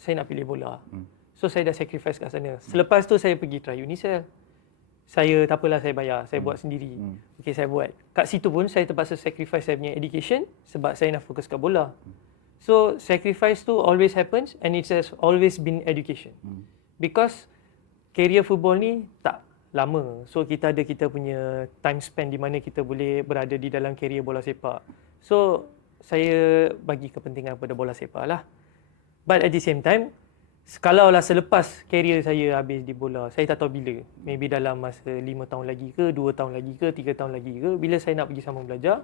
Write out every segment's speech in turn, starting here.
saya nak pilih bola. Hmm. So saya dah sacrifice kat sana. Selepas tu saya pergi try Unicell. Saya tak apalah saya bayar, saya hmm. buat sendiri. Hmm. Okey saya buat. Kat situ pun saya terpaksa sacrifice saya punya education sebab saya nak fokus kat bola. Hmm. So sacrifice tu always happens and it has always been education. Hmm. Because career football ni tak lama. So kita ada kita punya time spend di mana kita boleh berada di dalam career bola sepak. So saya bagi kepentingan pada bola sepak lah. But at the same time, kalau lah selepas career saya habis di bola, saya tak tahu bila. Maybe dalam masa 5 tahun lagi ke, 2 tahun lagi ke, 3 tahun lagi ke, bila saya nak pergi sambung belajar,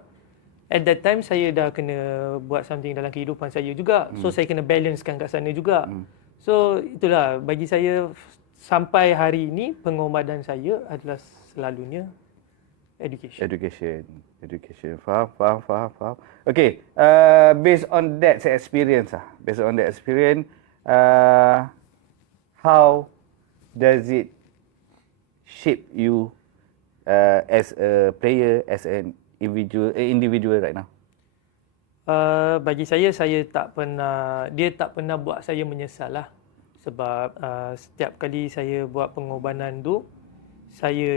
at that time saya dah kena buat something dalam kehidupan saya juga. Hmm. So saya kena balancekan kat sana juga. Hmm. So itulah bagi saya sampai hari ini pengorbanan saya adalah selalunya education. Education. Education. Faham, faham, faham, faham. Okay. Uh, based on that experience ah, based on that experience, uh, how does it shape you uh, as a player, as an individual, uh, individual right now? Uh, bagi saya, saya tak pernah, dia tak pernah buat saya menyesal lah sebab uh, setiap kali saya buat pengorbanan tu saya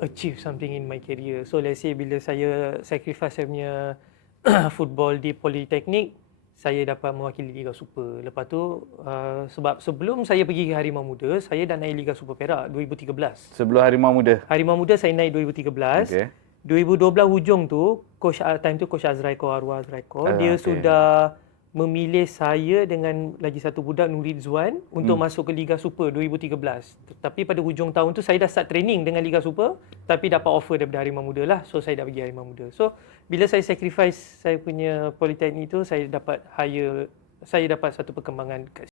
achieve something in my career so let's say bila saya sacrifice saya punya football di politeknik saya dapat mewakili Liga Super. Lepas tu uh, sebab sebelum saya pergi ke Harimau Muda, saya dah naik Liga Super Perak 2013. Sebelum Harimau Muda. Harimau Muda saya naik 2013. Okay. 2012 hujung tu, coach time tu coach Azraiko Arwah Azraiko, uh, dia okay. sudah memilih saya dengan lagi satu budak Nurid Zuan untuk hmm. masuk ke Liga Super 2013. Tapi pada hujung tahun tu saya dah start training dengan Liga Super tapi dapat offer daripada Harimau Muda lah. So saya dah pergi Harimau Muda. So bila saya sacrifice saya punya politeknik tu saya dapat hire saya dapat satu perkembangan kat